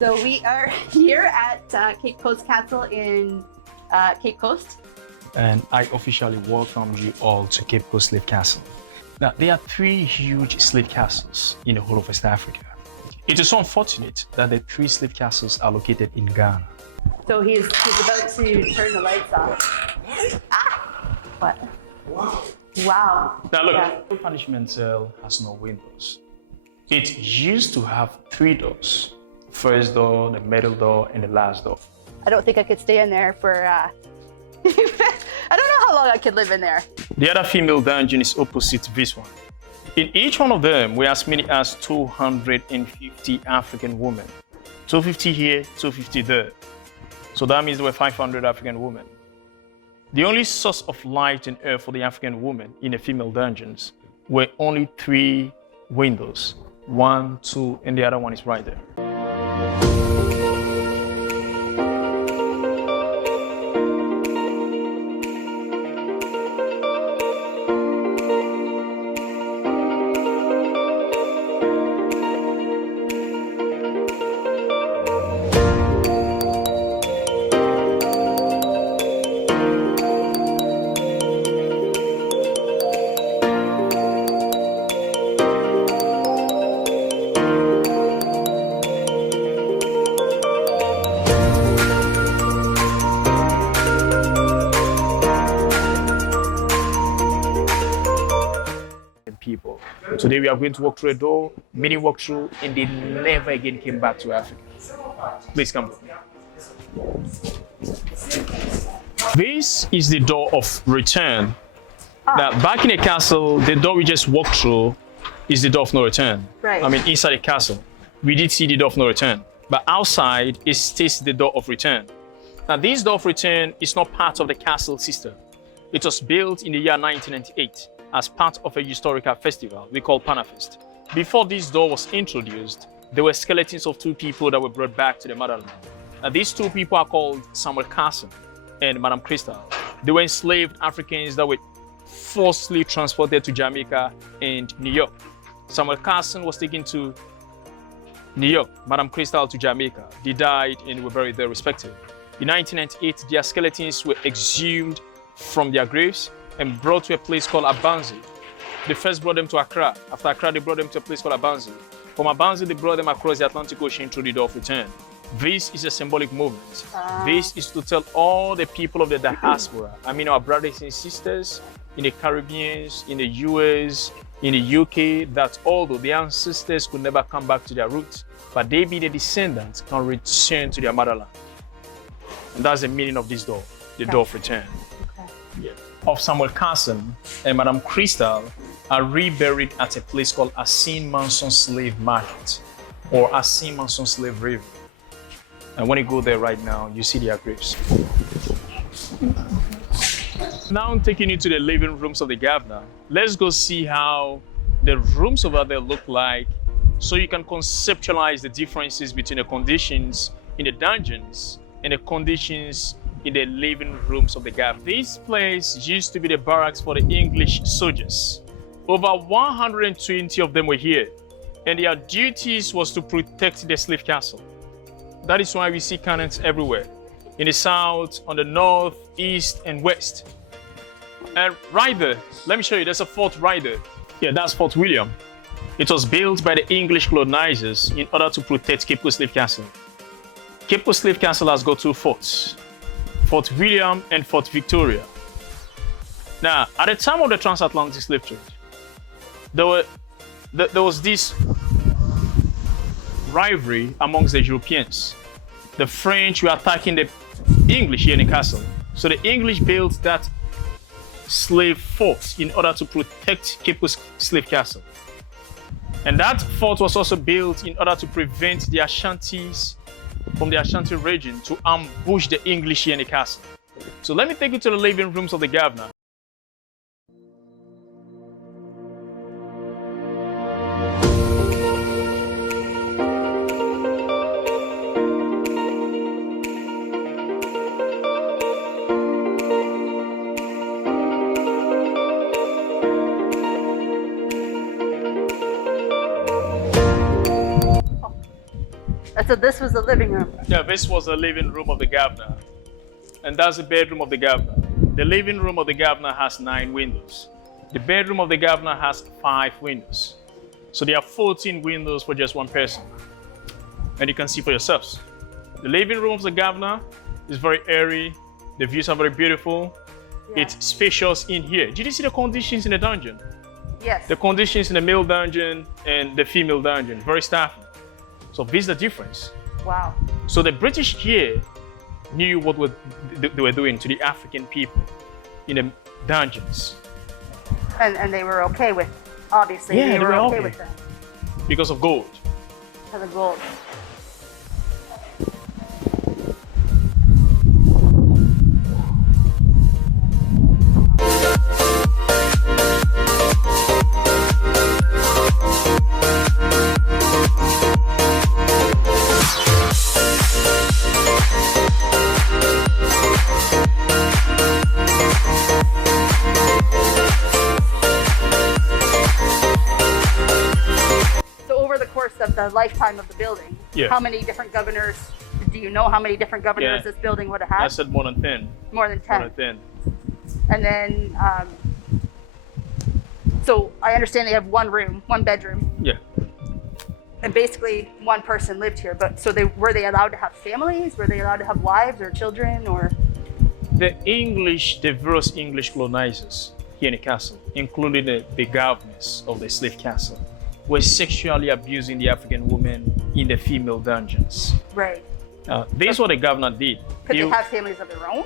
So we are here at Cape Coast Castle in Cape Coast. And I officially welcome you all to Cape Coast Slave Castle. Now, there are three huge slave castles in the whole of West Africa. It is so unfortunate that the three slave castles are located in Ghana. So he's about to turn the lights off. Ah! What? Wow. Now look, the punishment cell has no windows. It used to have three doors. First door, the middle door, and the last door. I don't think I could stay in there for, I don't know how long I could live in there. The other female dungeon is opposite to this one. In each one of them, we have as many as 250 African women. 250 here, 250 there. So that means there were 500 African women. The only source of light and air for the African women in the female dungeons were only three windows. 1, 2, and the other one is right there. People. Today we are going to walk through a door, many walk through, and they never again came back to Africa. Please come with me. This is the door of return. Now, back in the castle, the door we just walked through is the door of no return. Right. I mean, inside the castle, we did see the door of no return, but outside it states the door of return. Now, this door of return is not part of the castle system. It was built in the year 1998. As part of a historical festival we call Panafest. Before this door was introduced, there were skeletons of two people that were brought back to the motherland. Now, these two people are called Samuel Carson and Madame Crystal. They were enslaved Africans that were forcibly transported to Jamaica and New York. Samuel Carson was taken to New York, Madame Crystal to Jamaica. They died and were buried there respectively. In 1998, their skeletons were exhumed from their graves and brought to a place called Abanzi. They first brought them to Accra. After Accra, they brought them to a place called Abanzi. From Abanzi, they brought them across the Atlantic Ocean through the door of return. This is a symbolic movement. This is to tell all the people of the diaspora, I mean our brothers and sisters in the Caribbean, in the US, in the UK, that although their ancestors could never come back to their roots, but they being the descendants can return to their motherland. And that's the meaning of this door, the door of return. Yeah. Of Samuel Carson and Madame Crystal are reburied at a place called Asin Manson Slave Market or Asin Manson Slave River. And when you go there right now, you see their graves. Now I'm taking you to the living rooms of the governor. Let's go see how the rooms over there look like so you can conceptualize the differences between the conditions in the dungeons and the conditions in the living rooms of the governor. This place used to be the barracks for the English soldiers. Over 120 of them were here, and their duties was to protect the slave castle. That is why we see cannons everywhere, in the south, on the north, east, and west. And right there, let me show you, there's a fort right there. Yeah, that's Fort William. It was built by the English colonizers in order to protect Cape Coast Slave Castle. Cape Coast Slave Castle has got two forts, Fort William and Fort Victoria. Now, at the time of the transatlantic slave trade, there was this rivalry amongst the Europeans. The French were attacking the English here in the castle. So the English built that slave fort in order to protect Cape Coast Slave Castle. And that fort was also built in order to prevent the Ashantis from the Ashanti region to ambush the English here in the castle. So let me take you to the living rooms of the governor. So this was the living room. Yeah, this was the living room of the governor. And that's the bedroom of the governor. The living room of the governor has 9 windows. The bedroom of the governor has 5 windows. So there are 14 windows for just one person. And you can see for yourselves. The living room of the governor is very airy. The views are very beautiful. Yeah. It's spacious in here. Did you see the conditions in the dungeon? Yes. The conditions in the male dungeon and the female dungeon, very staffing. So this is the difference. Wow. So the British here knew what they were doing to the African people in the dungeons. And they were okay with, obviously, yeah, they were okay with that. Because of gold. Because of gold. Of the lifetime of the building, how many different governors, do you know how many different governors this building would have had? I said more than 10. More than 10. More than 10. And then, so I understand they have one room, one bedroom. Yeah. And basically one person lived here, but so were they allowed to have families? Were they allowed to have wives or children or? The various English colonizers here in the castle, including the governors of the slave castle, were sexually abusing the African women in the female dungeons. Right. This is what the governor did. Could they have families of their own?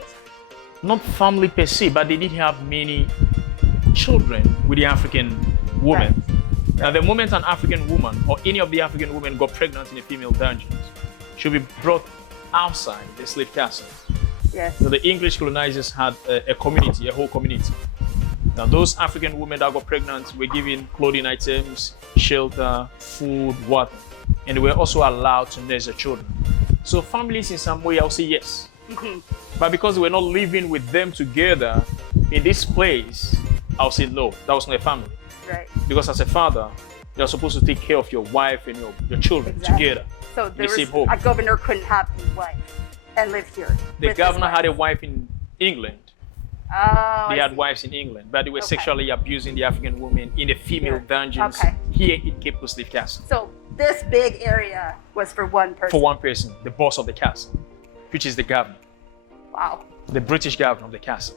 Not family per se, but they did have many children with the African women. Right. Now, the moment an African woman or any of the African women got pregnant in the female dungeons, she'll be brought outside the slave castle. Yes. So the English colonizers had a community, a whole community. Now, those African women that got pregnant were given clothing items, shelter, food, water, and they were also allowed to nurse their children. So families in some way, I'll say yes. Mm-hmm. But because they were not living with them together in this place, I'll say no, that was not a family. Right. Because as a father, you're supposed to take care of your wife and your children together. So there was, a governor couldn't have his wife and live here. The governor had a wife in England. Oh, they had wives in England, but they were sexually abusing the African women in the female dungeons here in Cape Coast Slave Castle. So this big area was for one person? For one person, the boss of the castle, which is the governor. Wow. The British governor of the castle.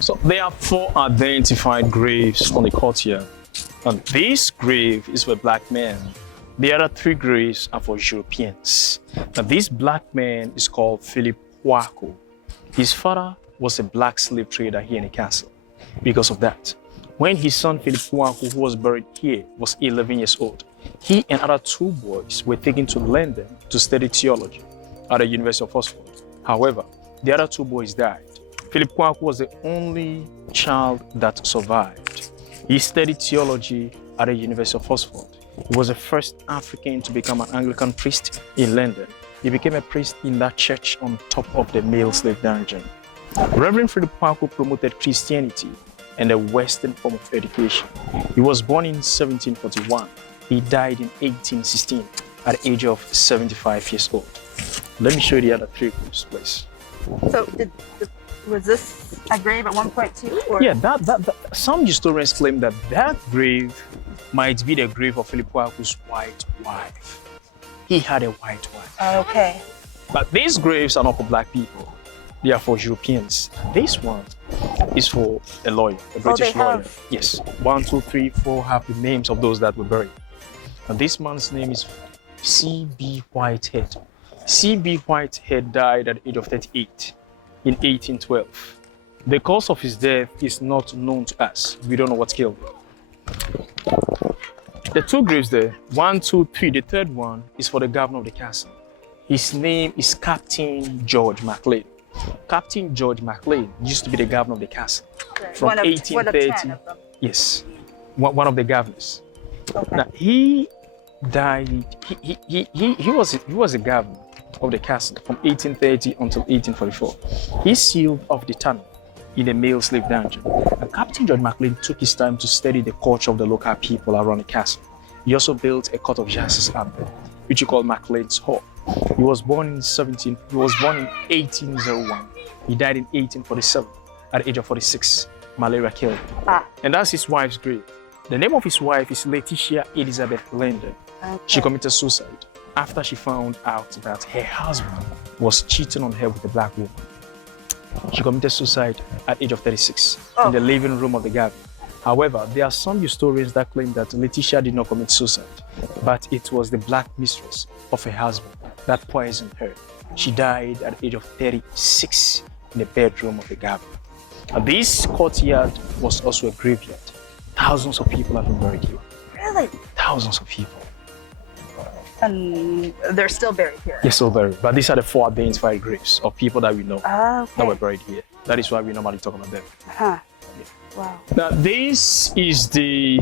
So there are 4 identified graves on the courtyard. And this grave is for black men. The other 3 graves are for Europeans. Now this black man is called Philip Kwaku. His father was a black slave trader here in the castle. Because of that, when his son Philip Kwaku, who was buried here, was 11 years old, he and other 2 boys were taken to London to study theology at the University of Oxford. However, the other 2 boys died. Philip Kwaku was the only child that survived. He studied theology at the University of Oxford. He was the first African to become an Anglican priest in London. He became a priest in that church on top of the male slave dungeon. Reverend Philip Kwaku promoted Christianity and a Western form of education. He was born in 1741. He died in 1816. at the age of 75 years old. Let me show you the other three graves, please. So was this a grave at one point too? Or? Yeah, some historians claim that that grave might be the grave of Philip Kwaku's white wife. He had a white wife. Okay. But these graves are not for black people. They are for Europeans. This one is for a lawyer, a British lawyer. Have. Yes. 1, 2, 3, 4 have the names of those that were buried. And this man's name is C.B. Whitehead. C.B. Whitehead died at the age of 38 in 1812. The cause of his death is not known to us. We don't know what killed him. The two graves there, 1, 2, 3. The third one is for the governor of the castle. His name is Captain George MacLean. Captain George MacLean used to be the governor of the castle from 1830. One of 10 of them. Yes, one of the governors. Okay. Now he died. He was a governor of the castle from 1830 until 1844. He sealed off the tunnel in a male slave dungeon. And Captain George MacLean took his time to study the culture of the local people around the castle. He also built a court of justice up there, which he called MacLean's Hall. He was born in 1801. He died in 1847 at the age of 46. Malaria killed him. And that's his wife's grave. The name of his wife is Letitia Elizabeth Landon. Okay. She committed suicide after she found out that her husband was cheating on her with a black woman. She committed suicide at the age of 36 in the living room of the garden. However, there are some historians that claim that Letitia did not commit suicide, but it was the black mistress of her husband that poisoned her. She died at the age of 36 in the bedroom of the garden. This courtyard was also a graveyard. Thousands of people have been buried here. Really? Thousands of people. And they're still buried here? Yes, still buried. But these are the 4 identified graves of people that we know that were buried here. That is why we normally talk about them. Huh. Wow. Now, this is the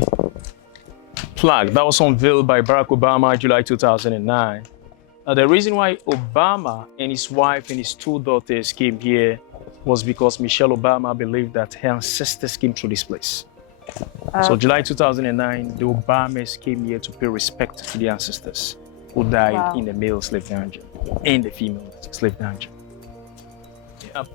plaque that was unveiled by Barack Obama in July 2009. The reason why Obama and his wife and his 2 daughters came here was because Michelle Obama believed that her ancestors came through this place. So July 2009, the Obamas came here to pay respect to the ancestors who died in the male slave dungeon and the female slave dungeon.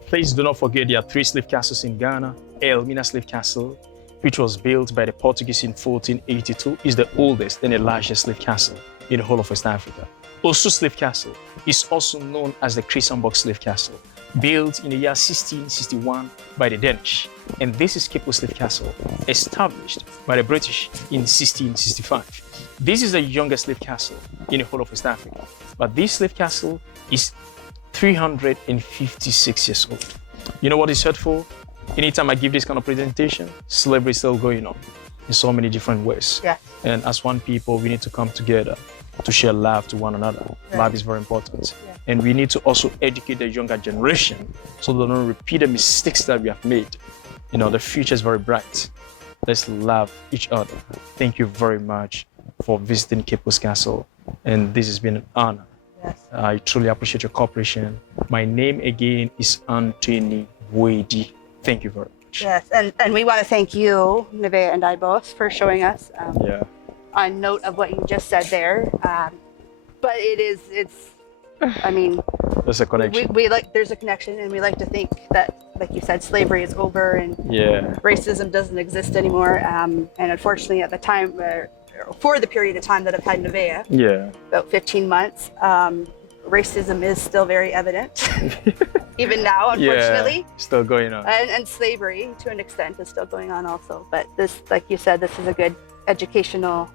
Please do not forget there are 3 slave castles in Ghana. Elmina Slave Castle, which was built by the Portuguese in 1482, is the oldest and the largest slave castle in the whole of West Africa. Osu Slave Castle is also known as the Christiansborg Slave Castle, built in the year 1661 by the Danish. And this is Cape Slave Castle, established by the British in 1665. This is the youngest slave castle in the whole of West Africa. But this slave castle is 356 years old. You know what it's said for? Anytime I give this kind of presentation, slavery is still going on in so many different ways. Yeah. And as one people, we need to come together to share love to one another. Right. Love is very important. Yeah. And we need to also educate the younger generation so they don't repeat the mistakes that we have made. You know, the future is very bright. Let's love each other. Thank you very much for visiting Cape Coast Castle. And this has been an honor. Yes. I truly appreciate your cooperation. My name again is Anthony Wade. Thank you very much. Yes, and we want to thank you, Nevaeh and I both, for showing us a note of what you just said there. But I mean, there's a connection. There's a connection, and we like to think that, like you said, slavery is over and racism doesn't exist anymore. And unfortunately, at the time, for the period of time that I've had Nevaeh, about 15 months, racism is still very evident. Even now, unfortunately. Still going on. And slavery, to an extent, is still going on also. But this, like you said, this is a good educational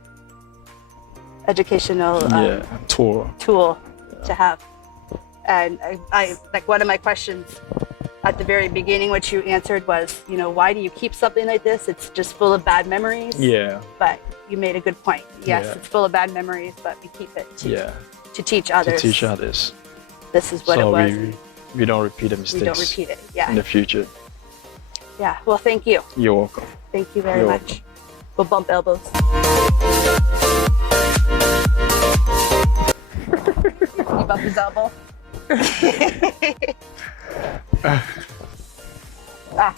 tool to have. And I like, one of my questions at the very beginning, which you answered, was, you know, why do you keep something like this? It's just full of bad memories. Yeah. But you made a good point. Yes, it's full of bad memories, but we keep it to teach others. To teach others. This is what it was. We don't repeat the mistakes. We don't repeat it, in the future. Yeah, well, thank you. You're welcome. Thank you very much. Welcome. We'll bump elbows. You bump his elbow. Ah.